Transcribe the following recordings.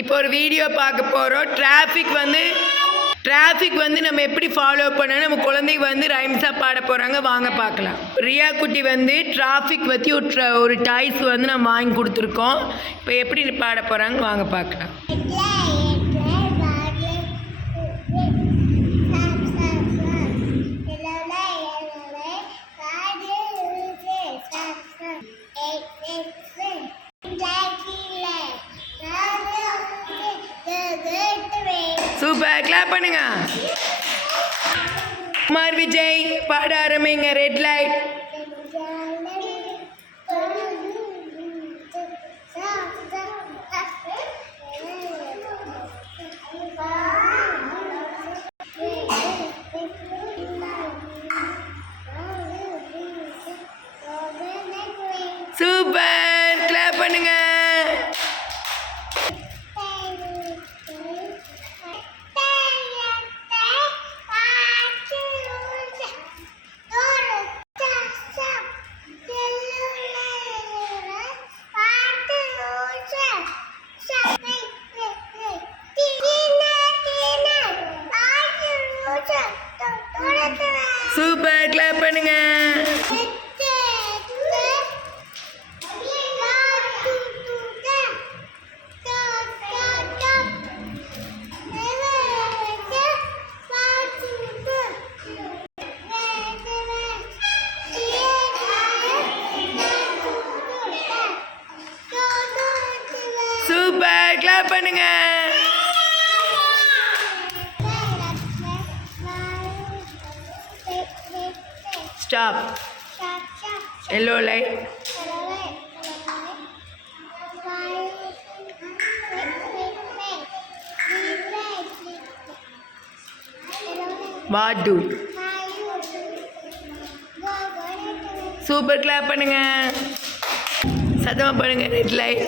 இப்போ ஒரு வீடியோ பார்க்க போகிறோம். டிராஃபிக் வந்து நம்ம எப்படி ஃபாலோ பண்ணணும், நம்ம குழந்தைங்க வந்து ரைம்ஸாக பாட போகிறாங்க. வாங்க பார்க்கலாம். ரியா குட்டி வந்து டிராஃபிக் பற்றி ஒரு டாய்ஸ் வந்து நம்ம வாங்கி கொடுத்துருக்கோம். இப்போ எப்படி பாட போகிறாங்க வாங்க பார்க்கலாம். சூப்பர், கிளாப் பண்ணுங்க. குமார் விஜய் பாட ஆரம்பிங்க. Red light. சூப்பர், கிளாப் பண்ணுங்க. சூப்பர், கிளாப் பண்ணுங்க. சூப்பர், கிளாப் பண்ணுங்க. Stop. Yellow light. What do. Super, clap பண்ணுங்க. சத்தமா பண்ணுங்க. Red light.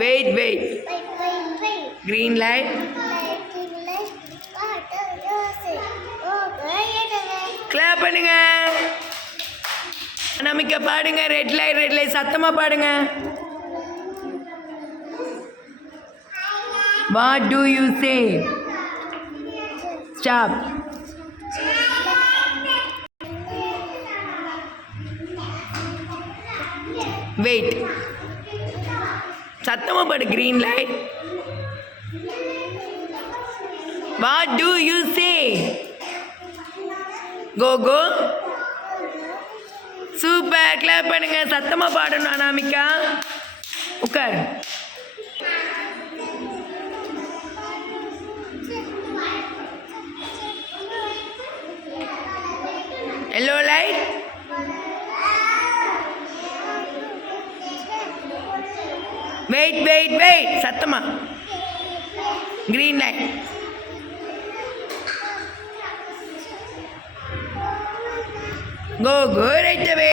Wait. Green light. Clap பண்ணுங்க. அனாமிகா பாடுங்க. ரெட் லைட் சத்தமா பாடுங்க. What do you say? Stop. Wait. சத்தமா பாடு. Green light. What do you say? Go. Super, clap பண்ணுங்க. சத்தமா பாடணும் அனாமிகா. உட்கார். Yellow light. வெயிட் சத்தமா. Green light. Go right away.